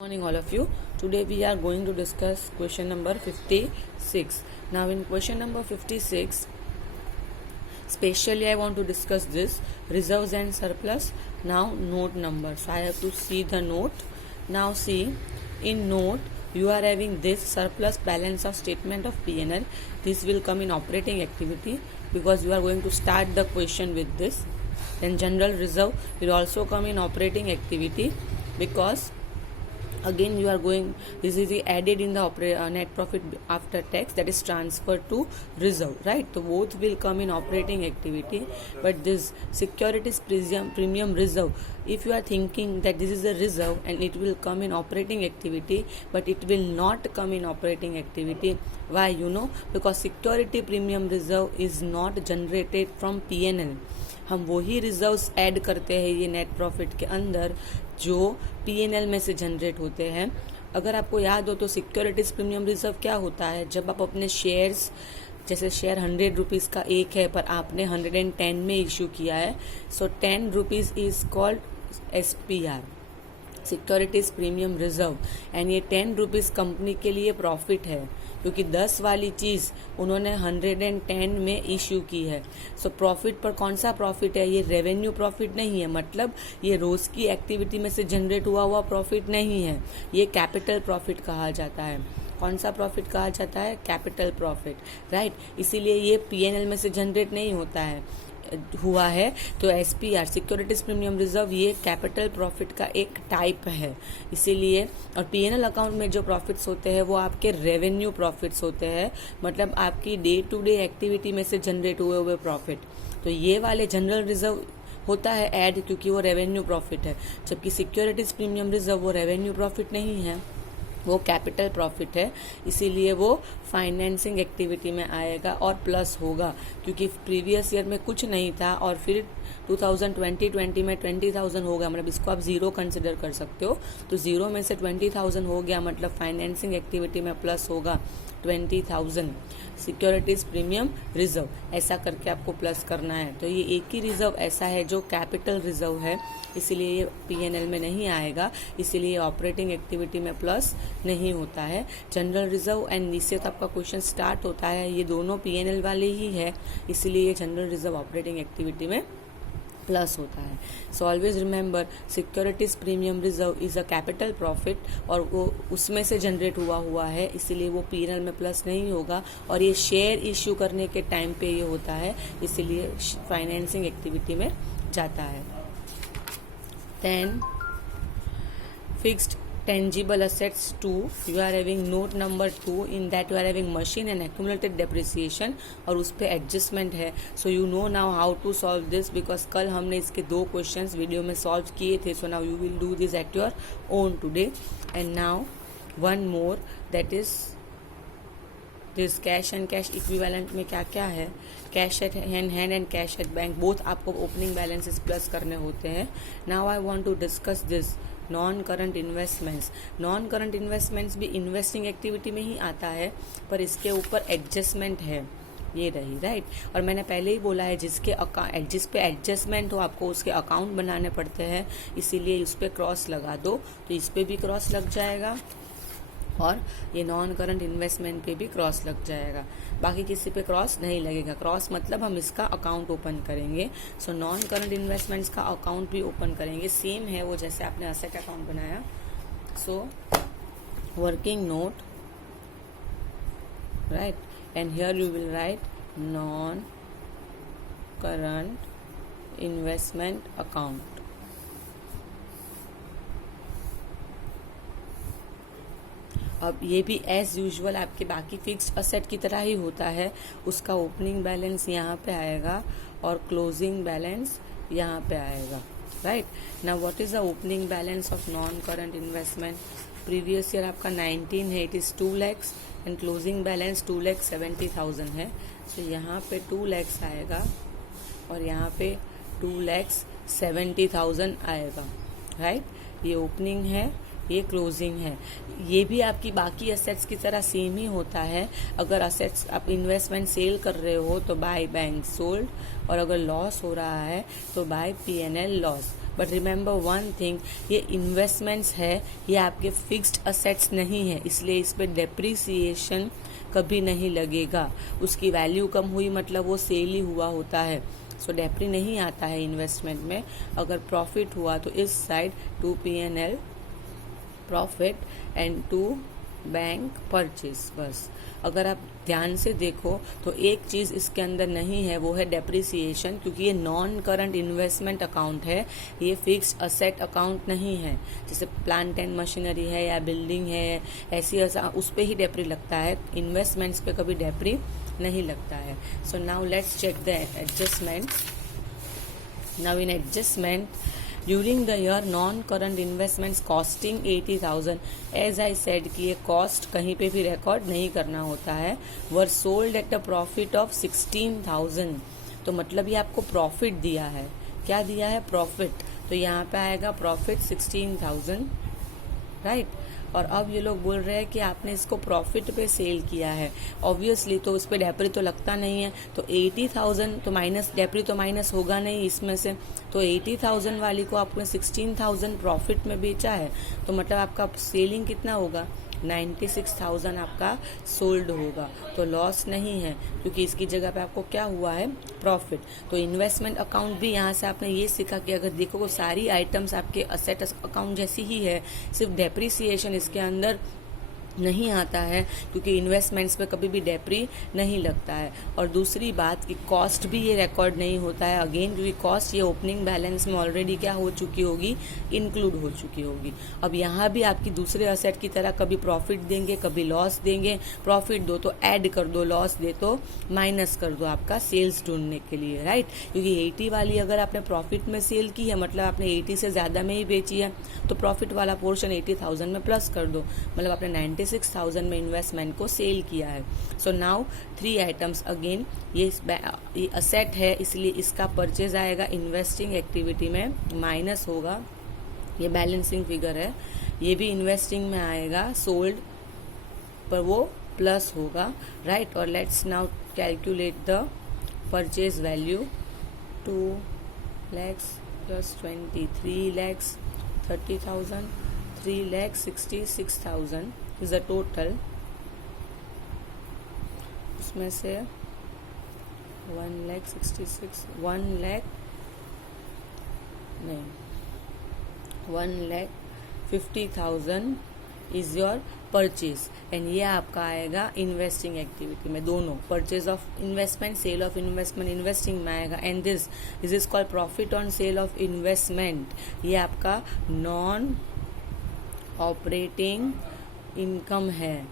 Morning all of you. Today we are going to discuss question number 56. Now in question number 56, specially I want to discuss this reserves and surplus. Now note number. So I have to see the note. Now see, in note you are having this surplus balance of statement of P&L. This will come in operating activity because you are going to start the question with this. Then general reserve will also come in operating activity because again you are going, this is added in the net profit after tax, that is transferred to reserve, right? So both will come in operating activity. But this securities premium reserve, if you are thinking that this is a reserve and it will come in operating activity, but it will not come in operating activity. Why? Because security premium reserve is not generated from P&L. हम वही reserves add करते हैं ये net profit के अंदर जो P&L में से जनरेट होते हैं. अगर आपको याद हो तो सिक्योरिटीज प्रीमियम रिजर्व क्या होता है, जब आप अपने शेयर्स, जैसे शेयर 100 रुपीज़ का एक है पर आपने 110 में इशू किया है, सो 10 rupees is called SPR, securities premium reserve. And ये 10 रुपीज़ कंपनी के लिए प्रॉफिट है क्योंकि 10 वाली चीज़ उन्होंने 110 में इशू की है. सो प्रॉफिट पर कौन सा प्रॉफिट है? ये रेवेन्यू प्रॉफिट नहीं है, मतलब ये रोज की एक्टिविटी में से जनरेट हुआ प्रॉफिट नहीं है. ये कैपिटल प्रॉफिट कहा जाता है. कौन सा प्रॉफिट कहा जाता है? Capital profit, right. इसीलिए ये P&L में से जनरेट नहीं होता है, हुआ है. तो SPR, सिक्योरिटीज प्रीमियम रिजर्व, ये कैपिटल प्रॉफिट का एक टाइप है. इसीलिए और P&L अकाउंट में जो प्रॉफिट्स होते हैं वो आपके रेवेन्यू प्रॉफिट्स होते हैं, मतलब आपकी डे टू डे एक्टिविटी में से जनरेट हुए प्रॉफिट. तो ये वाले जनरल रिजर्व होता है ऐड क्योंकि वो रेवेन्यू प्रॉफिट है, जबकि सिक्योरिटीज प्रीमियम रिजर्व वो रेवेन्यू प्रॉफिट नहीं है, वो कैपिटल प्रॉफिट है. इसीलिए वो फाइनेंसिंग एक्टिविटी में आएगा और प्लस होगा क्योंकि प्रीवियस ईयर में कुछ नहीं था और फिर 2020 में 20,000 हो गया, मतलब इसको आप जीरो कंसिडर कर सकते हो. तो जीरो में से 20,000 हो गया, मतलब फाइनेंसिंग एक्टिविटी में प्लस होगा 20,000. सिक्योरिटीज प्रीमियम रिजर्व ऐसा करके आपको प्लस करना है. तो ये एक ही रिजर्व ऐसा है जो कैपिटल रिजर्व है, इसीलिए ये P&L में नहीं आएगा, इसीलिए ऑपरेटिंग एक्टिविटी में प्लस नहीं होता है. जनरल रिजर्व एंड इससे तो आपका क्वेश्चन स्टार्ट होता है, ये दोनों P&L वाले ही है, इसीलिए ये जनरल रिजर्व ऑपरेटिंग एक्टिविटी में प्लस होता है. So always remember, securities premium reserve is a capital profit और वो उसमें से जनरेट हुआ है, इसीलिए वो P&L में प्लस नहीं होगा. और ये शेयर इश्यू करने के टाइम पे ये होता है, इसीलिए फाइनेंसिंग एक्टिविटी में जाता है. Then fixed tangible assets 2, you are having note number 2, in that you are having machine and accumulated depreciation और उस पर एडजस्टमेंट है. So you know now how to solve this because कल हमने इसके 2 क्वेश्चंस वीडियो में सॉल्व किए थे. So now you will do this at your own today. And now one more, that is this cash and cash equivalent में क्या क्या है. Cash at hand and cash at bank, both आपको opening balances plus करने होते हैं. Now I want to discuss this non current investments. Non current investments भी investing activity में ही आता है, पर इसके ऊपर एडजस्टमेंट है, ये रही, राइट. और मैंने पहले ही बोला है जिस पे एडजस्टमेंट हो आपको उसके अकाउंट बनाने पड़ते हैं, इसीलिए उस पर क्रॉस लगा दो, तो इस पे भी क्रॉस लग जाएगा और ये नॉन करंट इन्वेस्टमेंट पे भी क्रॉस लग जाएगा. बाकी किसी पे क्रॉस नहीं लगेगा. क्रॉस मतलब हम इसका अकाउंट ओपन करेंगे. सो नॉन करंट इन्वेस्टमेंट्स का अकाउंट भी ओपन करेंगे. सेम है वो जैसे आपने असेट अकाउंट बनाया. So working note, right, and here you will write non current investment account. अब ये भी एज यूजुअल आपके बाकी फिक्स्ड असेट की तरह ही होता है. उसका ओपनिंग बैलेंस यहाँ पे आएगा और क्लोजिंग बैलेंस यहाँ पे आएगा, right. Now what is the opening balance of non current investment? Previous year आपका 19 है, it is 2 lakhs and closing balance 2,70,000 है. तो यहाँ पे 2 lakhs आएगा और यहाँ पे 2,70,000 आएगा, राइट. ये ओपनिंग है, ये क्लोजिंग है. ये भी आपकी बाकी असेट्स की तरह सेम ही होता है. अगर असेट्स आप इन्वेस्टमेंट सेल कर रहे हो तो बाय बैंक सोल्ड, और अगर लॉस हो रहा है तो by P&L loss. But remember one thing, ये इन्वेस्टमेंट्स है, ये आपके फिक्स्ड असेट्स नहीं है, इसलिए इस पर डेप्रिसिएशन कभी नहीं लगेगा। उसकी वैल्यू कम हुई मतलब वो सेल ही हुआ होता है, सो डेप्री नहीं आता है इन्वेस्टमेंट में। अगर प्रॉफिट हुआ तो इस side to P&L profit and to bank purchase, बस। अगर आप ध्यान से देखो तो एक चीज़ इसके अंदर नहीं है, वो है डेप्रिसिएशन, क्योंकि ये नॉन करंट इन्वेस्टमेंट अकाउंट है, ये फिक्स्ड असेट अकाउंट नहीं है। जैसे प्लांट एंड मशीनरी है या बिल्डिंग है, ऐसी उस पर ही डेप्री लगता है, इन्वेस्टमेंट्स पे कभी डेप्री नहीं लगता है। So now let's check the adjustment. Now in adjustment, during the year non current investments costing 80,000, as I said कि ये कॉस्ट कहीं पे भी रिकॉर्ड नहीं करना होता है, were sold at a profit of 16,000। तो मतलब ये आपको प्रॉफिट दिया है, क्या दिया है? प्रॉफिट। तो यहाँ पे आएगा प्रॉफिट 16,000, राइट। और अब ये लोग बोल रहे हैं कि आपने इसको प्रॉफिट पे सेल किया है, ऑब्वियसली तो उस पर डेप्री तो लगता नहीं है, तो 80,000 तो माइनस, डेप्री तो माइनस होगा नहीं इसमें से, तो 80,000 वाली को आपने 16,000 प्रॉफिट में बेचा है, तो मतलब आपका सेलिंग कितना होगा? 96,000 आपका सोल्ड होगा, तो लॉस नहीं है, क्योंकि इसकी जगह पे आपको क्या हुआ है? प्रॉफिट। तो इन्वेस्टमेंट अकाउंट भी यहाँ से आपने ये सीखा कि अगर देखो सारी आइटम्स आपके असेट अकाउंट जैसी ही है, सिर्फ डेप्रिसिएशन इसके अंदर नहीं आता है, क्योंकि इन्वेस्टमेंट्स पे कभी भी डेप्री नहीं लगता है। और दूसरी बात कि कॉस्ट भी ये रिकॉर्ड नहीं होता है, अगेन क्योंकि कॉस्ट ये ओपनिंग बैलेंस में ऑलरेडी क्या हो चुकी होगी? इंक्लूड हो चुकी होगी। अब यहाँ भी आपकी दूसरे असेट की तरह कभी प्रॉफिट देंगे, कभी लॉस देंगे, प्रॉफिट दो तो ऐड कर दो, लॉस दे तो माइनस कर दो आपका सेल्स ढूंढने के लिए, राइट। क्योंकि 80 वाली अगर आपने प्रॉफिट में सेल की है, मतलब आपने 80 से ज़्यादा में ही बेची है, तो प्रॉफिट वाला पोर्शन 80,000 में प्लस कर दो, मतलब आपने 96,000 में इन्वेस्टमेंट को सेल किया है। सो नाउ 3 आइटम्स अगेन, ये असेट है इसलिए इसका परचेज आएगा इन्वेस्टिंग एक्टिविटी में, माइनस होगा, ये बैलेंसिंग फिगर है, ये भी इन्वेस्टिंग में आएगा, सोल्ड पर वो प्लस होगा, राइट। और let's now calculate the purchase value, 2 lakhs plus 23 lakhs 30,000, 3,66,000 is the total। उसमें से 1,50,000 इज योर परचेज, एंड ये आपका आएगा इन्वेस्टिंग एक्टिविटी में, दोनों purchase of investment, sale of investment investing में आएगा, and this is called profit on sale of investment. ये आपका नॉन ऑपरेटिंग इनकम है,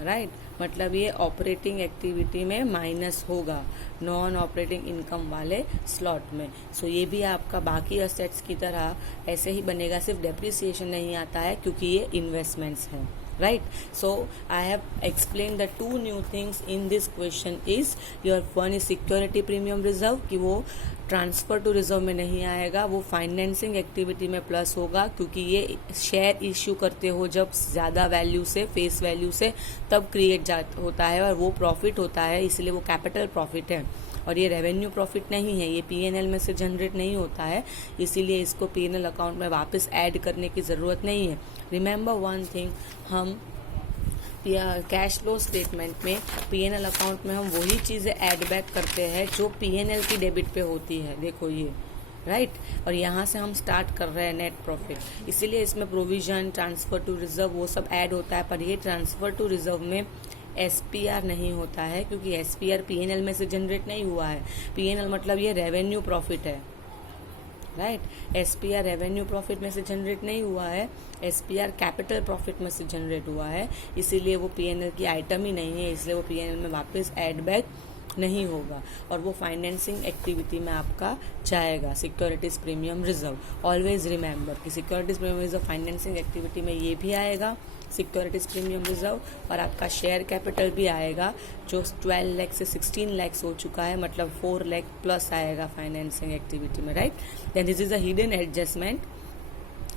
राइट। मतलब ये ऑपरेटिंग एक्टिविटी में माइनस होगा नॉन ऑपरेटिंग इनकम वाले स्लॉट में। सो ये भी आपका बाकी असेट्स की तरह ऐसे ही बनेगा, सिर्फ डेप्रिसिएशन नहीं आता है क्योंकि ये इन्वेस्टमेंट्स हैं, right? So I have explained the 2 new things in this question is your one is security premium reserve कि वो ट्रांसफर टू रिजर्व में नहीं आएगा, वो फाइनेंसिंग एक्टिविटी में प्लस होगा, क्योंकि ये शेयर इश्यू करते हो जब ज़्यादा वैल्यू से, फेस वैल्यू से, तब क्रिएट होता है और वो प्रॉफिट होता है, इसलिए वो कैपिटल प्रॉफिट है। और ये रेवेन्यू प्रॉफिट नहीं है, ये P&L में से जनरेट नहीं होता है, इसीलिए इसको P&L अकाउंट में वापस ऐड करने की ज़रूरत नहीं है। रिमेंबर वन थिंग, हम कैश फ्लो स्टेटमेंट में P&L अकाउंट में हम वही चीज़ें ऐड बैक करते हैं जो P&L की डेबिट पे होती है, देखो ये, राइट। और यहाँ से हम स्टार्ट कर रहे हैं नेट प्रॉफिट, इसीलिए इसमें प्रोविजन, ट्रांसफर टू रिजर्व वो सब ऐड होता है, पर ये ट्रांसफर टू रिजर्व में SPR नहीं होता है, क्योंकि SPR P&L में से जनरेट नहीं हुआ है। P&L मतलब ये रेवेन्यू प्रॉफिट है, राइट। SPR रेवेन्यू प्रॉफिट में से जनरेट नहीं हुआ है, SPR कैपिटल प्रॉफिट में से जनरेट हुआ है, इसीलिए वो P&L की आइटम ही नहीं है, इसलिए वो P&L में वापस ऐड बैक नहीं होगा, और वो फाइनेंसिंग एक्टिविटी में आपका जाएगा, securities premium reserve. Always remember कि securities premium reserve financing activity में ये भी आएगा, सिक्योरिटीज प्रीमियम रिजर्व, और आपका शेयर कैपिटल भी आएगा जो 12 लाख से 16 लाख हो चुका है, मतलब 4 लाख प्लस आएगा फाइनेंसिंग एक्टिविटी में, right. Then this is a hidden adjustment,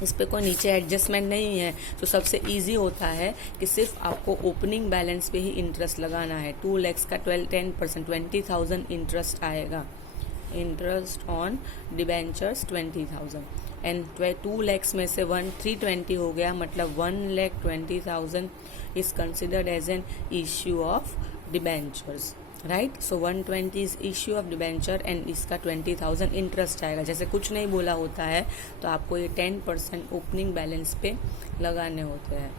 इस पे कोई नीचे एडजस्टमेंट नहीं है, तो सबसे इजी होता है कि सिर्फ आपको ओपनिंग बैलेंस पे ही इंटरेस्ट लगाना है। 2 लाख का 10% 20,000 इंटरेस्ट आएगा, interest on debentures 20,000 and 2 lakhs में से 320 हो गया, मतलब 1,20,000 is considered as an issue of debentures, right. So 120 is issue of debenture and इसका 20,000 इंटरेस्ट आएगा. जैसे कुछ नहीं बोला होता है तो आपको ये 10% ओपनिंग बैलेंस पे लगाने होते हैं.